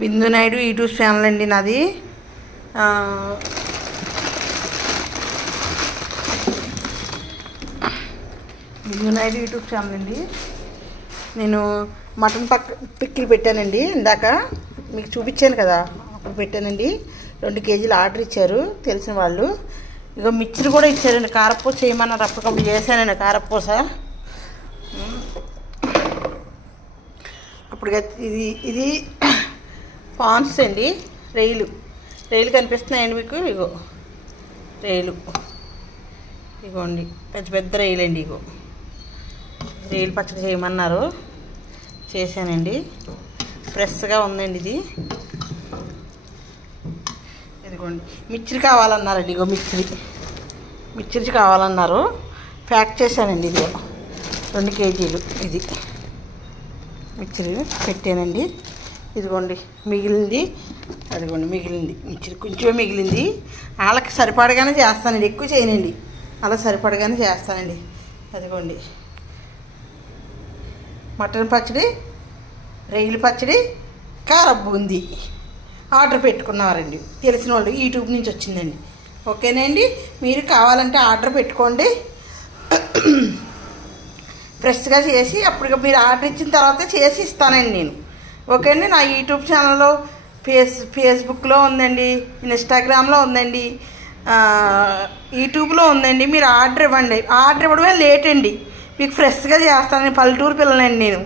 బిందు Naidu YouTube channel అండి నాది. బిందు Naidu YouTube channel అండి. నేను మటన్ పిక్కిలు పెట్టానండి. ఇందాక మీకు చూపించాను కదా, అప్పుడు పెట్టానండి. 2 కేజీలు ఆర్డర్ ఇచ్చారు తెలిసిన వాళ్ళు. ఇక మిక్చర్ కూడా ఇచ్చారండి. కారపూస చేయమన్నారు, అప్పటికప్పుడు చేశానండి కారపూస. అప్పుడు ఇది పాన్స్ అండి, రైలు కనిపిస్తున్నాయండి మీకు. ఇగో రైలు, ఇగోండి పెద్ద రైలు అండి. ఇగో రైలు పచ్చడి చేయమన్నారు, చేశానండి. ఫ్రెష్గా ఉందండి ఇది. ఇదిగోండి మిక్చర్ కావాలన్నారండి. ఇగో మిక్చర్ కావాలన్నారు, ప్యాక్ చేశానండి. ఇది 2 కేజీలు ఇది మిక్చర్ పెట్టానండి. ఇదిగోండి మిగిలింది, అదిగోండి మిగిలింది మిక్చర్, కొంచెమే మిగిలింది. వాళ్ళకి సరిపడగానే చేస్తానండి, ఎక్కువ చేయనండి, అలా సరిపడగానే చేస్తానండి. అదిగోండి మటన్ పచ్చడి, రొయ్యల పచ్చడి, కారం బూందీ ఆర్డర్ పెట్టుకున్నారండి తెలిసిన వాళ్ళు, యూట్యూబ్ నుంచి వచ్చిందండి. ఓకేనండి, మీరు కావాలంటే ఆర్డర్ పెట్టుకోండి. ఫ్రెష్గా చేసి అప్పుడు మీరు ఆర్డర్ ఇచ్చిన తర్వాత చేసి ఇస్తానండి నేను. ఓకే అండి, నా యూట్యూబ్ ఛానల్లో ఫేస్బుక్లో ఉందండి, ఇన్స్టాగ్రామ్లో ఉందండి, యూట్యూబ్లో ఉందండి. మీరు ఆర్డర్ ఇవ్వండి. ఆర్డర్ ఇవ్వడమే లేట్ అండి, మీకు ఫ్రెష్గా చేస్తానండి. పల్లెటూరు పిల్లలండి నేను.